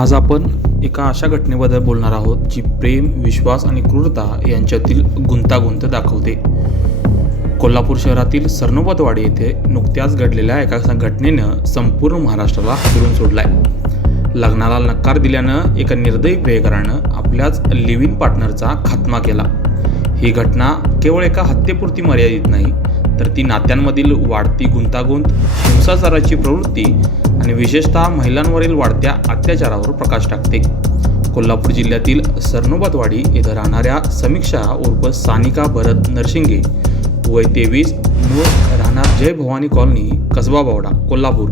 आज आपण एका अशा घटनेबद्दल बोलणार आहोत जी प्रेम विश्वास आणि क्रूरता यांच्यातील गुंतागुंत दाखवते. कोल्हापूर शहरातील सरनोबतवाडी येथे नुकत्याच घडलेल्या एका घटनेनं संपूर्ण महाराष्ट्राला फिरून सोडलाय. लग्नाला नकार दिल्यानं एका निर्दयी प्रेयकरानं आपल्याच लिव्ह इन पार्टनरचा खात्मा केला. ही घटना केवळ एका हत्येपुरती मर्यादित नाही तर ती नात्यांमधील वाढती गुंतागुंत हिंसाचाराची प्रवृत्ती आणि विशेषतः महिलांवरील वाढत्या अत्याचारावर प्रकाश टाकते. कोल्हापूर जिल्ह्यातील सरनोबादवाडी येथे राहणाऱ्या समीक्षा उर्फ सानिका भरत नरसिंगे वय तेवीस मूळ राहणार जय भवानी कॉलनी कसबा बावडा कोल्हापूर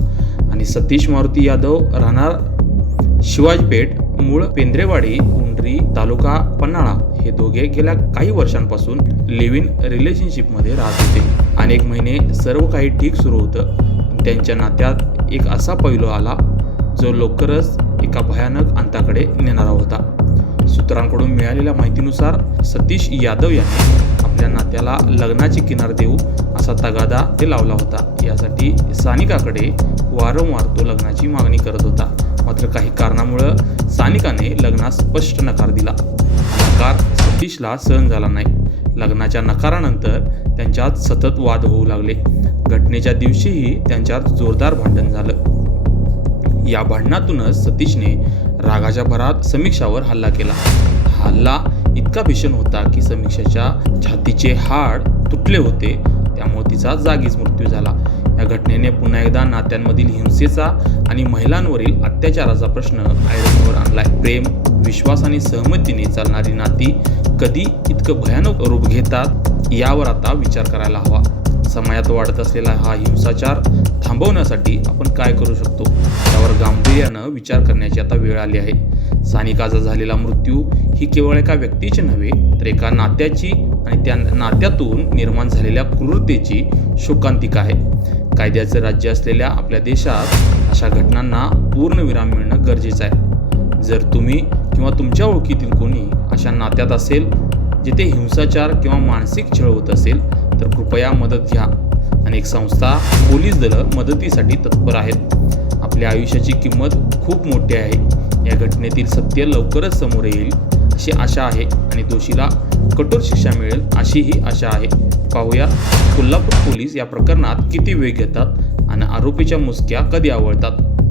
आणि सतीश मारुती यादव राहणार शिवाजीपेठ मूळ पेंद्रेवाडी उंडरी तालुका पन्हाळा हे दोघे गेल्या काही वर्षांपासून लिव्ह इन रिलेशनशिपमध्ये राहत होते. अनेक महिने सर्व काही ठीक सुरू होतं. त्यांच्या नात्यात एक असा पैलू आला जो लवकरच एका भयानक अंताकडे नेणारा होता. सूत्रांकडून मिळालेल्या माहितीनुसार सतीश यादव यांनी आपल्या नात्याला लग्नाची किनार देऊ असा तगादा ते लावला होता. यासाठी सानिकाकडे वारंवार तो लग्नाची मागणी करत होता. मात्र काही कारणामुळं सानिकाने लग्नास स्पष्ट नकार दिला. नकार सतीशला सहन झाला नाही. लग्नाच्या नकारानंतर त्यांच्यात सतत वाद होऊ लागले. घटनेच्या दिवशीही त्यांच्यात जोरदार भांडण झालं. या भांडणातूनच सतीशने रागाच्या भरात समीक्षावर हल्ला केला. हल्ला इतका भीषण होता की समीक्षाच्या छातीचे हाड तुटले होते त्यामुळे तिचा जागीच मृत्यू झाला. या घटनेने पुन्हा एकदा नात्यांमधील हिंसेचा आणि महिलांवरील अत्याचाराचा प्रश्न आयरनवर आणलाय. प्रेम विश्वास आणि सहमतीने चालणारी नाती कधी इतकं भयानक रूप घेतात यावर आता विचार करायला हवा. समाजात वाढत असलेला हा हिंसाचार थांबवण्यासाठी आपण काय करू शकतो? त्यावर गांभीर्यानं विचार करण्याची आता वेळ आली आहे. सानिकाचा झालेला मृत्यू ही केवळ एका व्यक्तीची नव्हे तर एका नात्याची आणि त्या नात्यातून निर्माण झालेल्या क्रूरतेची शोकांतिका आहे. कायद्याचं राज्य असलेल्या आपल्या देशात अशा घटनांना पूर्ण विराम मिळणं गरजेचं आहे. जर तुम्ही किंवा तुमच्या ओळखीतील कोणी अशा नात्यात असेल जिथे हिंसाचार किंवा मानसिक छळ होत असेल तर कृपया मदत घ्या. अनेक संस्था पोलीस दलं मदतीसाठी तत्पर आहेत. आपल्या आयुष्याची किंमत खूप मोठी आहे. या घटनेतील सत्य लवकरच समोर येईल अशी आशा आहे. आणि दोषीला कठोर शिक्षा मिळेल अशीही आशा आहे. पाहूया कोल्हापूर पोलीस या प्रकरणात किती वेग घेतात आणि आरोपीच्या मुसक्या कधी आवळतात?